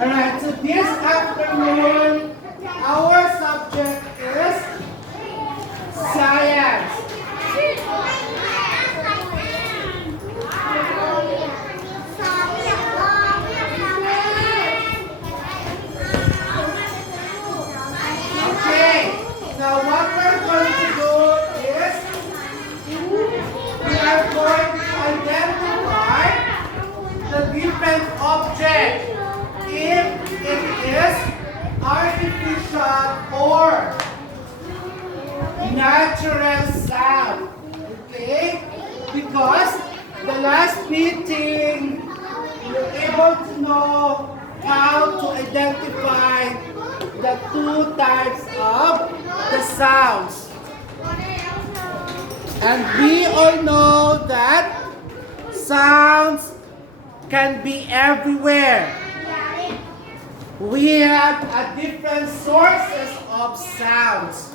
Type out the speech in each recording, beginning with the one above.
Alright, so this afternoon, our subject is science. Okay, now what we're going to do is we are going to identify the different objects if it is artificial or natural sound. Okay? Because the last meeting, you're able to know how to identify the two types of the sounds. And we all know that sounds can be everywhere. We have different sources of sounds.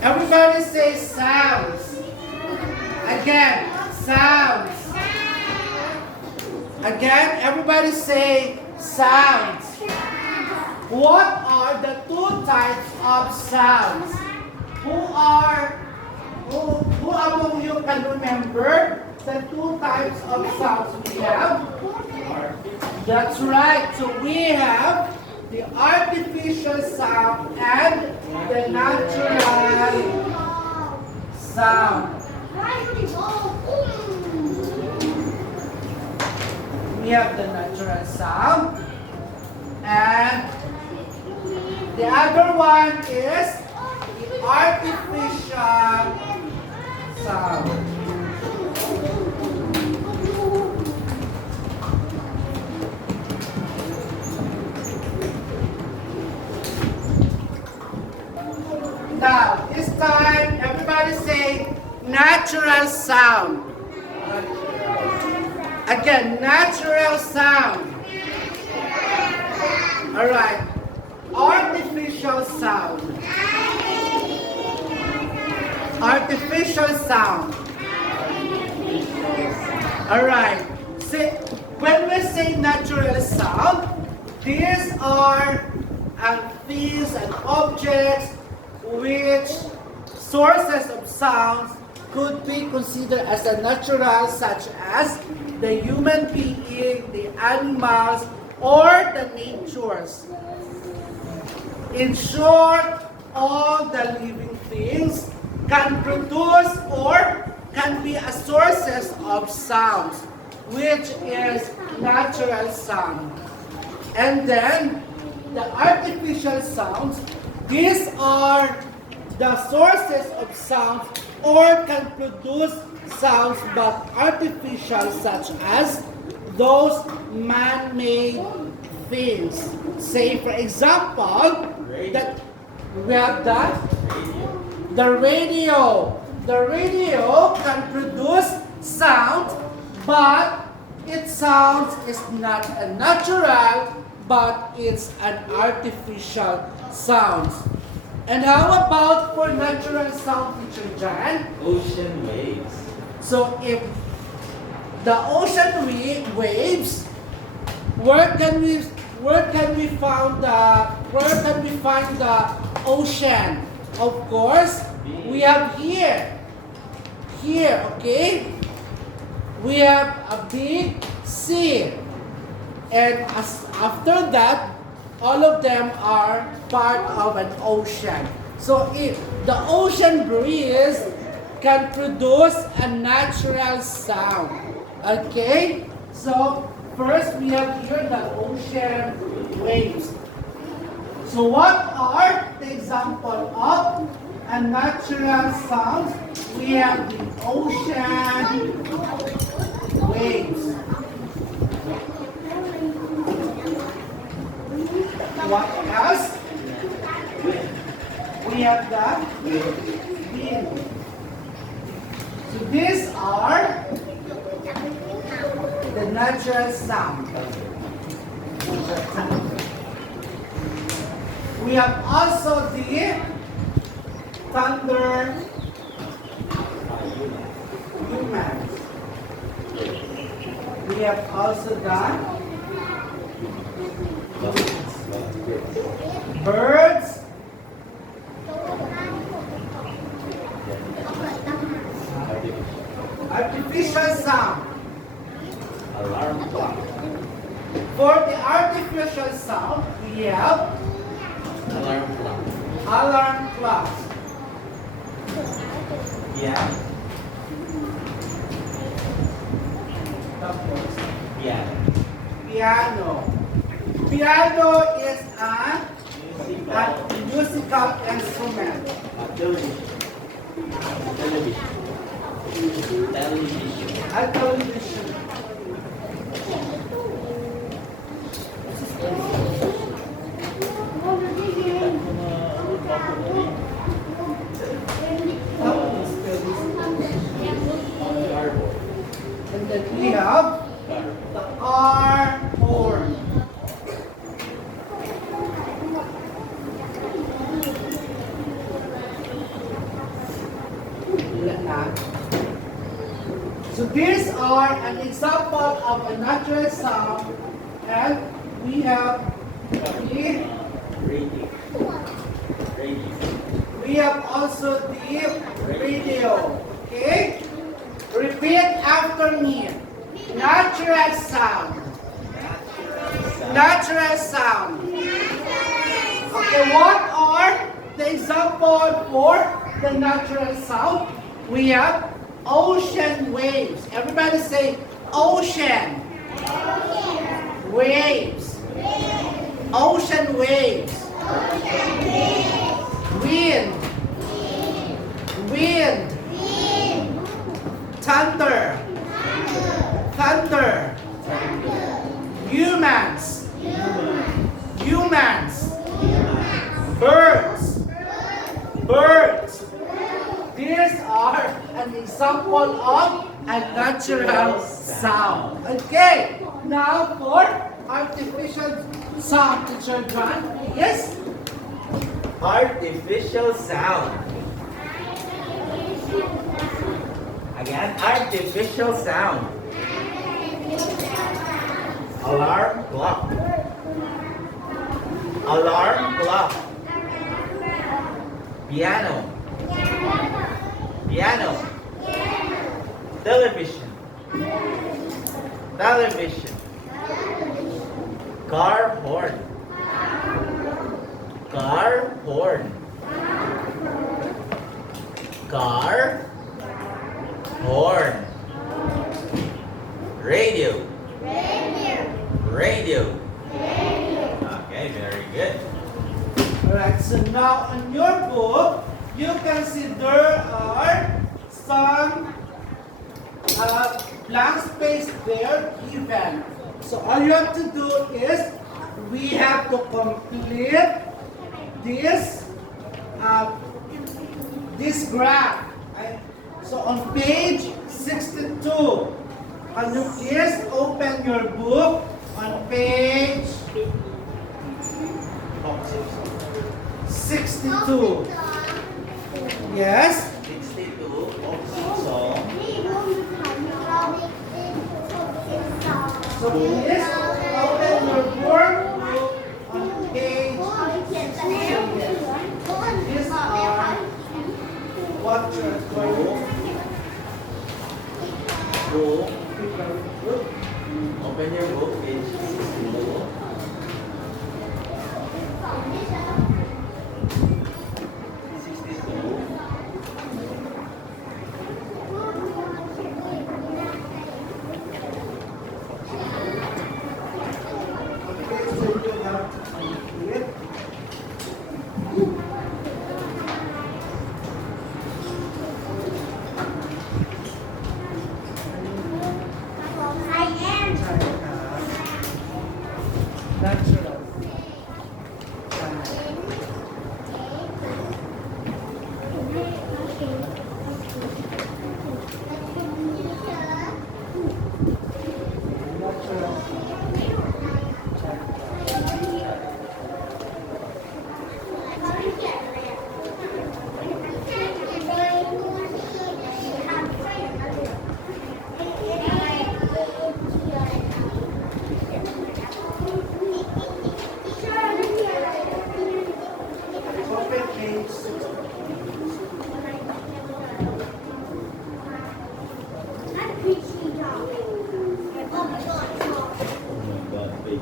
Everybody say sounds. Again, sounds. Again, everybody say sounds. What are the two types of sounds? Who among you can remember the two types of sounds we have? That's right. So we have the artificial sound and the natural sound. We have the natural sound and the other one is the artificial sound. Now, this time, everybody say natural sound. Again, natural sound. Alright. Artificial sound. Artificial sound. Alright. When we say natural sound, these are things and objects which sources of sounds could be considered as a natural, such as the human being, the animals, or the natures. In short, all the living things can produce or can be a sources of sounds, which is natural sound. And then the artificial sounds, these are the sources of sounds or can produce sounds but artificial, such as those man-made things. Say for example, that we have the radio. The radio can produce sound, but its sound is not a natural, but it's an artificial sound. And how about for natural sound, Teacher Jan? Ocean waves. So if the ocean waves, where can we find the ocean? Of course, we have here, okay? We have a big sea, and after that, all of them are part of an ocean. So if the ocean breeze can produce a natural sound. Okay? So first we have here the ocean waves. So what are the example of a natural sound? We have the ocean waves. What else? We have the wind. So these are the natural sound. We have also the thunder, humans. We have also the Birds. Artificial sound. Alarm clock. For the artificial sound, we have Alarm clock. alarm clock. Yeah. Tapos, Yeah. piano. Piano is a musical instrument. Television. Television. Television. A television. And then we have the car horn. So these are an example of a natural sound, and we have the, Radio. Radio. we have also the radio. Okay? Repeat after me. Natural sound. Natural sound. Okay, what are the example for the natural sound? We have ocean waves. Everybody say ocean. Waves. Ocean waves. Wind. Wind. Thunder. Thunder. Humans. Humans. Birds. Birds. These are an example of a natural sound. Okay, now for artificial sound, Teacher John. Yes? Artificial sound. Again, artificial sound. Alarm clock. Alarm clock. Piano. Piano. Television. Television. Car horn. Car horn. Car horn. Radio. Radio. Okay, very good. Alright, so now on your book, you can see there are some blank space there given. So all you have to do is we have to complete this this graph. Right? So on page 62, can you please open your book on page 62? Yes? 62 song. So please open your book on page 62. These are what you're going Book. to Open your book, page 62. 62. Natural. Oh my god, page.